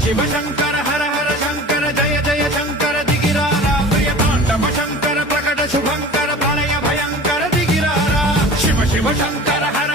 शिव शंकर हर हर शंकर जय जय शंकर दिगिरारा प्रिय तांडव शंकर प्रकट शुभंकर प्रलय भयंकर दिगिरारा शिव शिव शंकर हर